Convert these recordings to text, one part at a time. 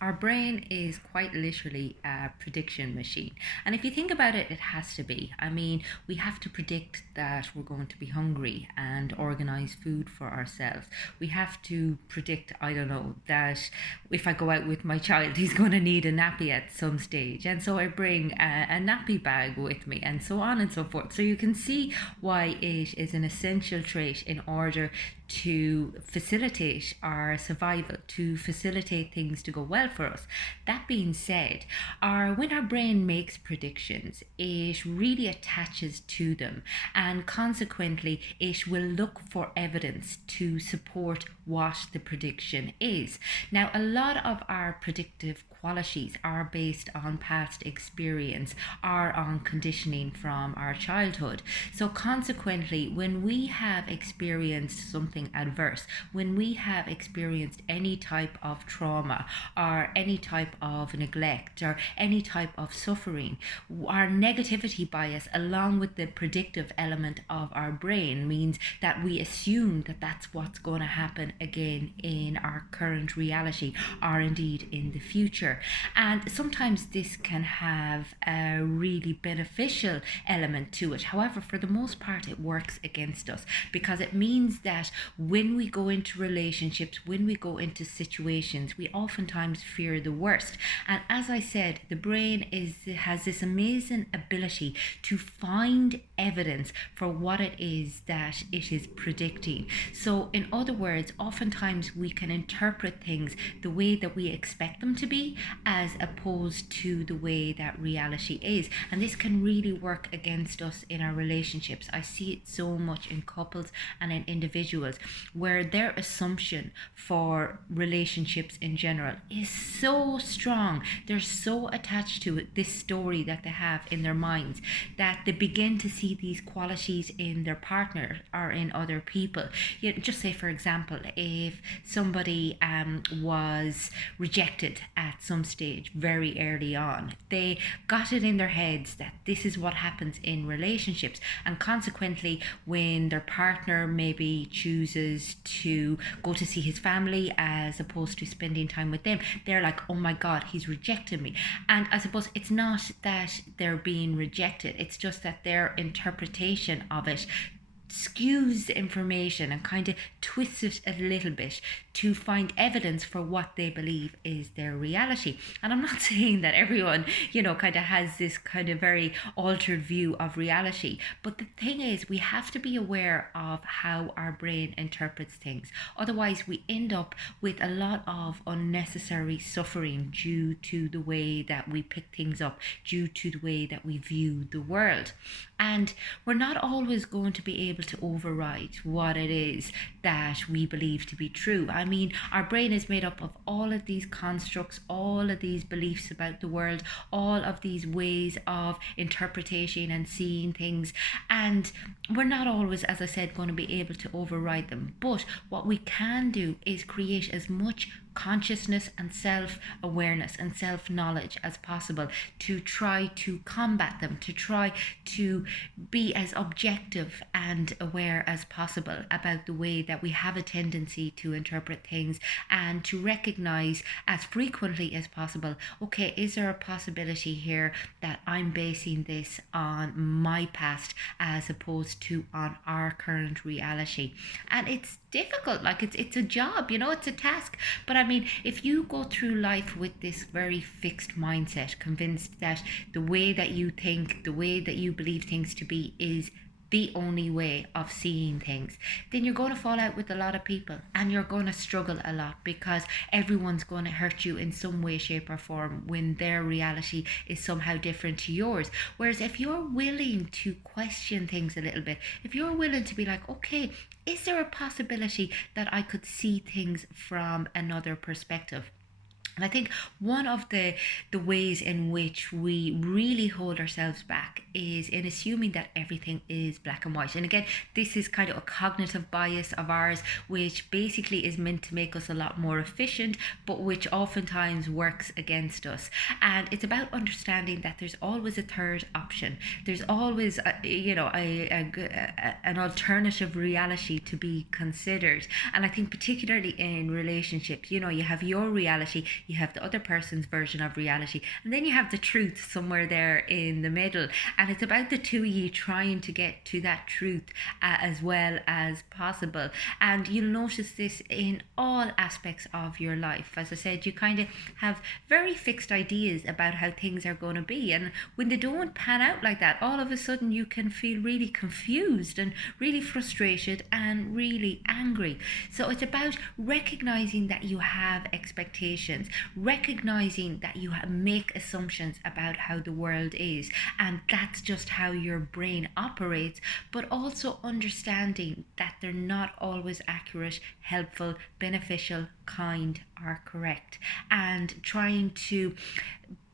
Our brain is quite literally a prediction machine. And if you think about it, it has to be. I mean, we have to predict that we're going to be hungry and organize food for ourselves. We have to predict, I don't know, that if I go out with my child, he's going to need a nappy at some stage. And so I bring a nappy bag with me, and so on and so forth. So you can see why it is an essential trait in order to facilitate our survival, to facilitate things to go well for us. That being said, when our brain makes predictions, it really attaches to them, and consequently, it will look for evidence to support what the prediction is. Now, a lot of our predictive qualities are based on past experience, are on conditioning from our childhood. So, consequently, when we have experienced something adverse, when we have experienced any type of trauma or any type of neglect or any type of suffering, our negativity bias, along with the predictive element of our brain, means that we assume that that's what's going to happen again in our current reality or indeed in the future. And sometimes this can have a really beneficial element to it. However, for the most part, it works against us because it means that when we go into relationships, when we go into situations, we oftentimes fear the worst. And as I said, the brain has this amazing ability to find evidence for what it is that it is predicting. So, in other words, oftentimes we can interpret things the way that we expect them to be as opposed to the way that reality is. And this can really work against us in our relationships. I see it so much in couples and in individuals where their assumption for relationships in general is so strong. They're so attached to it, this story that they have in their minds, that they begin to see these qualities in their partner or in other people. Just say, for example, if somebody was rejected at some stage very early on, they got it in their heads that this is what happens in relationships, and consequently, when their partner maybe chooses to go to see his family as opposed to spending time with them, they're like, oh my god, he's rejected me. And I suppose it's not that they're being rejected, it's just that their interpretation of it skews the information and kind of twists it a little bit to find evidence for what they believe is their reality. And I'm not saying that everyone, kind of has this kind of very altered view of reality. But the thing is, we have to be aware of how our brain interprets things. Otherwise, we end up with a lot of unnecessary suffering due to the way that we pick things up, due to the way that we view the world. And we're not always going to be able to override what it is that we believe to be true. I mean, our brain is made up of all of these constructs, all of these beliefs about the world, all of these ways of interpreting and seeing things. And we're not always, as I said, going to be able to override them. But what we can do is create as much consciousness and self-awareness and self-knowledge as possible to try to combat them, to try to be as objective and aware as possible about the way that we have a tendency to interpret things, and to recognize as frequently as possible, okay, is there a possibility here that I'm basing this on my past as opposed to on our current reality? And it's difficult, like it's a job, it's a task. But I mean, if you go through life with this very fixed mindset, convinced that the way that you think, the way that you believe things to be is the only way of seeing things, then you're going to fall out with a lot of people, and you're going to struggle a lot because everyone's going to hurt you in some way, shape or form when their reality is somehow different to yours. Whereas if you're willing to question things a little bit, if you're willing to be like, okay, is there a possibility that I could see things from another perspective? And I think one of the ways in which we really hold ourselves back is in assuming that everything is black and white. And again, this is kind of a cognitive bias of ours, which basically is meant to make us a lot more efficient, but which oftentimes works against us. And it's about understanding that there's always a third option. There's always, an alternative reality to be considered. And I think particularly in relationships, you have your reality, you have the other person's version of reality, and then you have the truth somewhere there in the middle. And it's about the two of you trying to get to that truth as well as possible. And you'll notice this in all aspects of your life. As I said, you kind of have very fixed ideas about how things are going to be, and when they don't pan out like that, all of a sudden you can feel really confused and really frustrated and really angry. So it's about recognizing that you have expectations, recognizing that you make assumptions about how the world is, and that's just how your brain operates, but also understanding that they're not always accurate, helpful, beneficial, kind, or correct, and trying to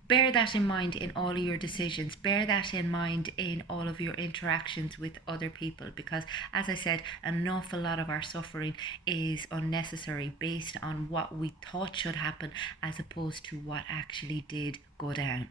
bear that in mind in all of your decisions, bear that in mind in all of your interactions with other people, because as I said, an awful lot of our suffering is unnecessary based on what we thought should happen as opposed to what actually did go down.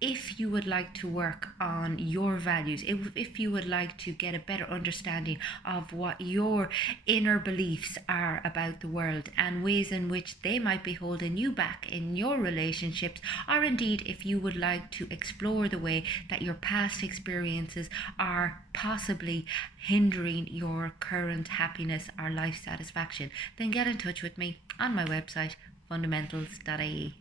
If you would like to work on your values, if you would like to get a better understanding of what your inner beliefs are about the world and ways in which they might be holding you back in your relationships, or indeed if you would like to explore the way that your past experiences are possibly hindering your current happiness or life satisfaction, then get in touch with me on my website, fundamentals.ie.